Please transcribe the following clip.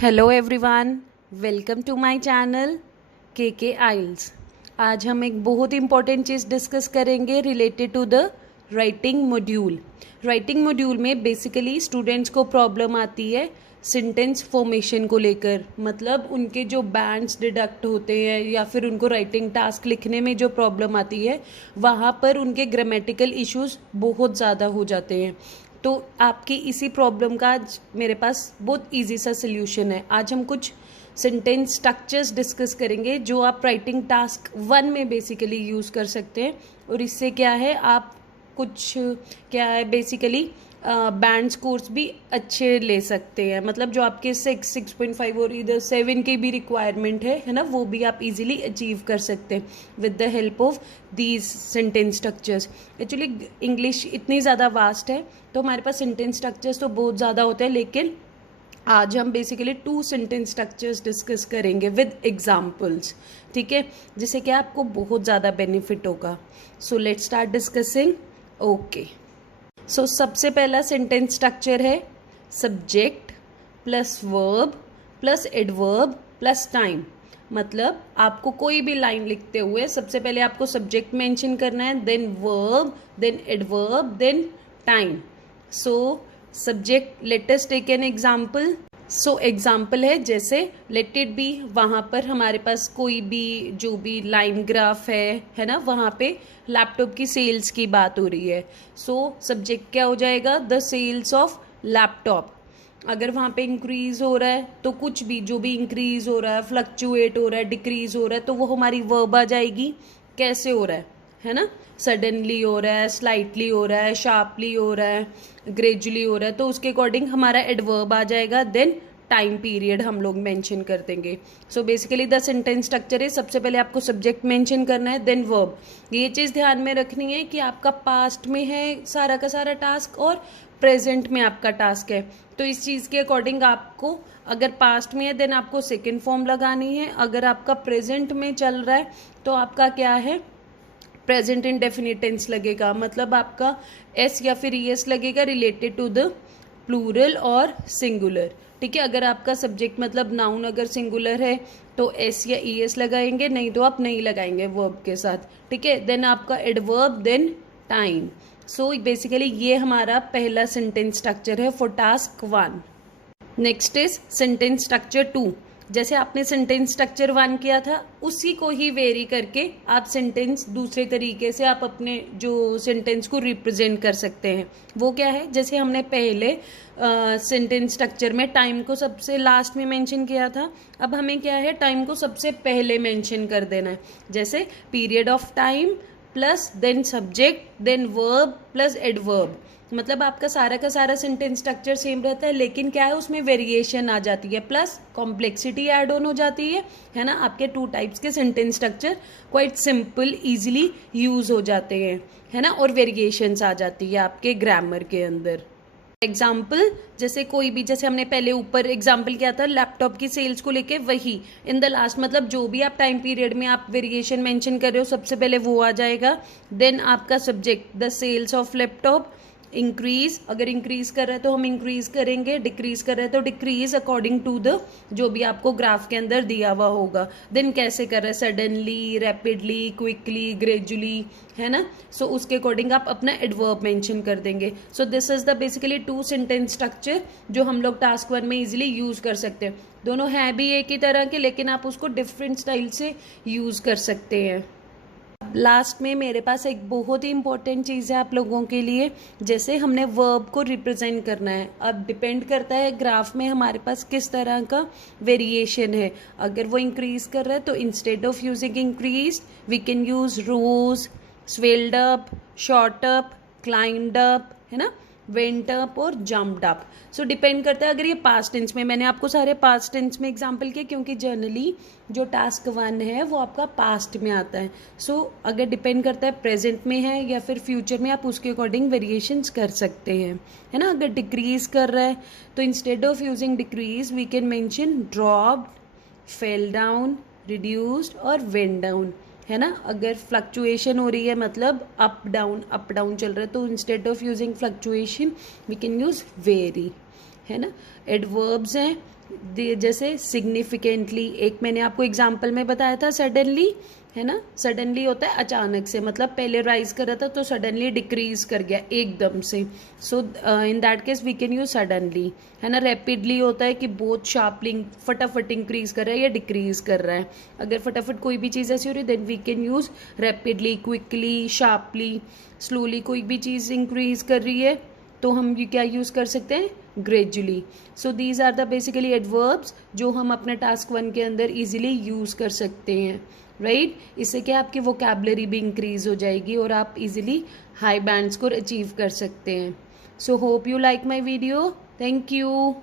Hello everyone, welcome to my channel के आइल्स। आज हम एक बहुत इंपॉर्टेंट चीज़ डिस्कस करेंगे related to the writing module. Writing module में बेसिकली स्टूडेंट्स को प्रॉब्लम आती है सेंटेंस फॉर्मेशन को लेकर, मतलब उनके जो बैंड्स डिडक्ट होते हैं या फिर उनको राइटिंग टास्क लिखने में जो प्रॉब्लम आती है वहाँ पर उनके ग्रामेटिकल इश्यूज बहुत ज़्यादा हो जाते हैं। तो आपकी इसी प्रॉब्लम का आज मेरे पास बहुत इजी सा सल्यूशन है। आज हम कुछ सेंटेंस स्ट्रक्चर्स डिस्कस करेंगे जो आप राइटिंग टास्क 1 में बेसिकली यूज़ कर सकते हैं। और इससे क्या है, आप कुछ क्या है बेसिकली बैंड स्कोर्स भी अच्छे ले सकते हैं, मतलब जो आपके 6.5 और इधर 7 की भी रिक्वायरमेंट है ना, वो भी आप इजीली अचीव कर सकते हैं with the help of these sentence structures. Actually English इतनी ज़्यादा वास्ट है तो हमारे पास सेंटेंस स्ट्रक्चर्स तो बहुत ज़्यादा होते हैं, लेकिन आज हम बेसिकली 2 सेंटेंस स्ट्रक्चर्स डिस्कस करेंगे विद एग्जाम्पल्स, ठीक है, जिससे कि आपको बहुत ज़्यादा बेनिफिट होगा। So let's start discussing. Okay, so सबसे पहला सेंटेंस स्ट्रक्चर है subject plus verb plus adverb plus time. मतलब आपको कोई भी लाइन लिखते हुए सबसे पहले आपको सब्जेक्ट मेंशन करना है, then verb, then adverb, then time. So subject, let us take an example. So example है जैसे लेट इट बी, वहाँ पर हमारे पास कोई भी जो भी लाइन ग्राफ है ना, वहाँ पे लैपटॉप की सेल्स की बात हो रही है। सो सब्जेक्ट क्या हो जाएगा, द सेल्स ऑफ लैपटॉप। अगर वहाँ पे इंक्रीज हो रहा है तो कुछ भी जो भी इंक्रीज हो रहा है, फ्लक्चुएट हो रहा है, डिक्रीज हो रहा है, तो वो हमारी वर्ब आ जाएगी। कैसे हो रहा है ना, सडनली हो रहा है, स्लाइटली हो रहा है, शार्पली हो रहा है, ग्रेजुअली हो रहा है, तो उसके अकॉर्डिंग हमारा एडवर्ब आ जाएगा। देन टाइम पीरियड हम लोग मेंशन कर देंगे। So basically the sentence structure है, सबसे पहले आपको सब्जेक्ट मेंशन करना है, देन वर्ब। ये चीज़ ध्यान में रखनी है कि आपका पास्ट में है सारा का सारा टास्क और प्रेजेंट में आपका टास्क है, तो इस चीज़ के अकॉर्डिंग आपको, अगर पास्ट में है देन आपको सेकेंड फॉर्म लगानी है, अगर आपका प्रेजेंट में चल रहा है तो आपका क्या है, प्रेजेंट इंडेफिनिट टेंस लगेगा, मतलब आपका एस या फिर ईएस लगेगा रिलेटेड टू द प्लूरल और सिंगुलर, ठीक है। अगर आपका सब्जेक्ट मतलब नाउन अगर सिंगुलर है तो एस या ईएस लगाएंगे, नहीं तो आप नहीं लगाएंगे वर्ब के साथ, ठीक है। देन आपका adverb, then time. So basically ये हमारा पहला सेंटेंस स्ट्रक्चर है for task 1। Next is sentence structure 2। जैसे आपने सेंटेंस स्ट्रक्चर 1 किया था उसी को ही वेरी करके आप सेंटेंस दूसरे तरीके से आप अपने जो सेंटेंस को रिप्रेजेंट कर सकते हैं। वो क्या है, जैसे हमने पहले सेंटेंस स्ट्रक्चर में टाइम को सबसे लास्ट में मेंशन किया था, अब हमें क्या है टाइम को सबसे पहले मेंशन कर देना है। जैसे period of time plus then subject then verb plus adverb, मतलब आपका सारा का सारा सेंटेंस स्ट्रक्चर सेम रहता है, लेकिन क्या है उसमें वेरिएशन आ जाती है, प्लस कॉम्प्लेक्सिटी ऐड ऑन हो जाती है ना। आपके 2 टाइप्स के sentence structure quite simple easily use हो जाते हैं, है ना, और वेरिएशंस आ जाती है आपके ग्रामर के अंदर। एग्जाम्पल, जैसे कोई भी, जैसे हमने पहले ऊपर एग्जाम्पल किया था लैपटॉप की सेल्स को लेके, वही इन द लास्ट, मतलब जो भी आप टाइम पीरियड में आप वेरिएशन मेंशन कर रहे हो सबसे पहले वो आ जाएगा। देन आपका subject the sales of laptop, increase, अगर इंक्रीज कर रहा है तो हम इंक्रीज करेंगे, डिक्रीज कर रहा है तो डिक्रीज अकॉर्डिंग टू द जो भी आपको ग्राफ के अंदर दिया हुआ होगा। देन कैसे कर रहा है, सडनली, रैपिडली, क्विकली, ग्रेजुअली, है ना। सो उसके अकॉर्डिंग आप अपना एडवर्ब मेंशन कर देंगे। So this is the basically 2 sentence structure जो हम लोग टास्क 1 में इजीली यूज कर सकते हैं। दोनों हैं भी एक ही तरह के, लेकिन आप उसको डिफरेंट स्टाइल से यूज कर सकते हैं। लास्ट में मेरे पास एक बहुत ही इंपॉर्टेंट चीज़ है आप लोगों के लिए, जैसे हमने वर्ब को रिप्रेजेंट करना है। अब डिपेंड करता है ग्राफ में हमारे पास किस तरह का वेरिएशन है। अगर वो इंक्रीज कर रहा है तो instead of using increase we can use rose, swelled up, shot up, climbed up, है ना, वेंट अप और जम्प्ड अप। सो डिपेंड करता है। अगर ये पास्ट टेंस में, मैंने आपको सारे पास्ट टेंस में एग्जांपल किए क्योंकि जनरली जो टास्क 1 है वो आपका पास्ट में आता है। सो अगर डिपेंड करता है प्रेजेंट में है या फिर फ्यूचर में, आप उसके अकॉर्डिंग वेरिएशंस कर सकते हैं, है ना। अगर डिक्रीज कर रहा है तो instead of using decrease we can mention dropped, fell down, reduced और वेंट डाउन, है ना। अगर फ्लक्चुएशन हो रही है मतलब अप डाउन चल रहा है तो instead of using fluctuation we can use vary, है ना। एडवर्ब्स हैं जैसे सिग्निफिकेंटली, एक मैंने आपको एग्जाम्पल में बताया था सडनली, है ना, सडनली होता है अचानक से, मतलब पहले राइज कर रहा था तो सडनली डिक्रीज कर गया एकदम से, so in that case we can use suddenly, है ना। रैपिडली होता है कि बहुत शार्पली, फटाफट इंक्रीज कर रहा है या डिक्रीज कर रहा है। अगर फटाफट कोई भी चीज़ ऐसी हो रही है then we can use rapidly, quickly, sharply. Slowly कोई भी चीज़ इंक्रीज कर रही है तो हम ये क्या यूज़ कर सकते हैं, gradually. So these are the basically adverbs जो हम अपने टास्क 1 के अंदर इजीली यूज़ कर सकते हैं, राइट। इससे क्या आपकी वोकैबुलरी भी इंक्रीज हो जाएगी और आप easily high band score achieve कर सकते हैं। So hope you like my video, thank you.